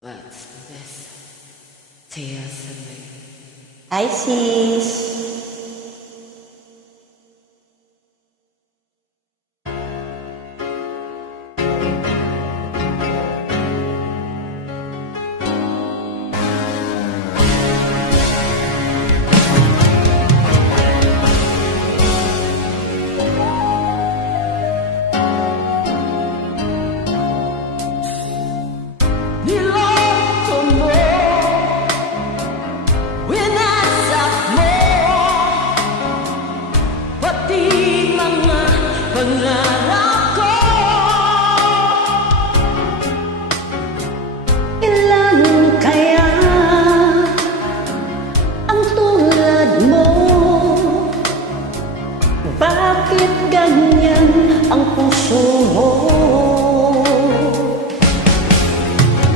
What's this? Tears in me. Hi, sis. Pangarap ko, Ilan kaya ang tulad mo? Bakit ganyan ang puso mo?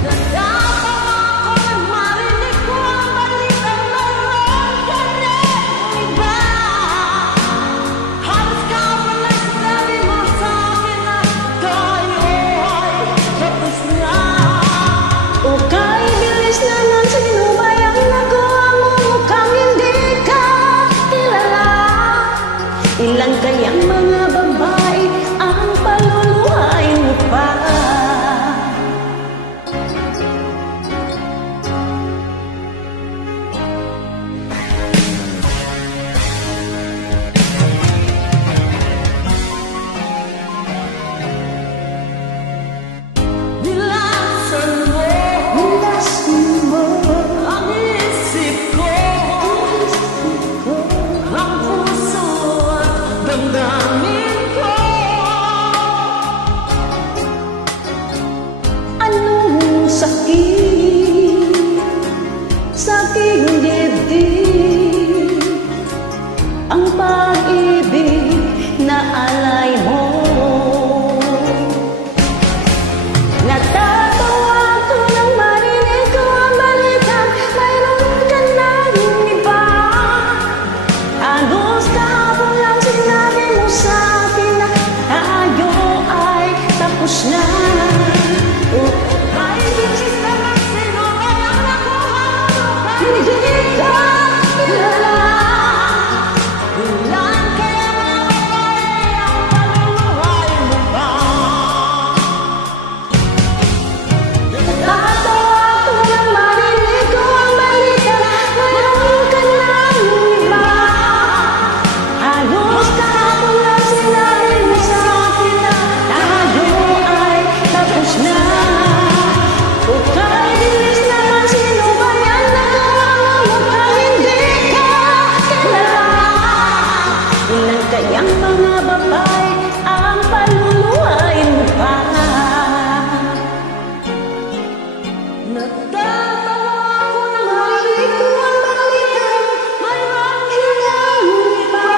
natatawa ako nang marinig ko ang balitang mayroon ka rin iba. Halos kapala'y sinabi mo sa akin na tayo ay tapos na. O kay bilis naman, sino ba yung nagawa mo? Mukhang hindi ka kilala. Ilan kayang mga babae ang paluluhain mo pa? Nilasan mo Nilasin mo ang isip ko, ang puso at damdamin ko. anong sakit sa aking dibdib, ang pag-ibig na alay mo. Natatawa ako nang marinig ko ang balitang mayroon ka ng iba. Halos kahapon lang sinabi mo sa akin na tayo ay tapos na. Kahit bilis naman, sino kayang nakuha mo? Hindi ka kilala. Ilan kaya mga babae ang paluluhay mo ba? Natatawa ako nang marinig ko ang balita mayroon ka ng iba. Halos kahapon lang sinabi mo sa akin na tayo ay tapos na. O kahit bilis naman, sino ba yan nagawa mo? Mukhang hindi ka kilala. Ilan kayang mga babae ang paluluhain mo pa? Natatawa ako nang marinig ko ang balitang mayroon ka ng iba.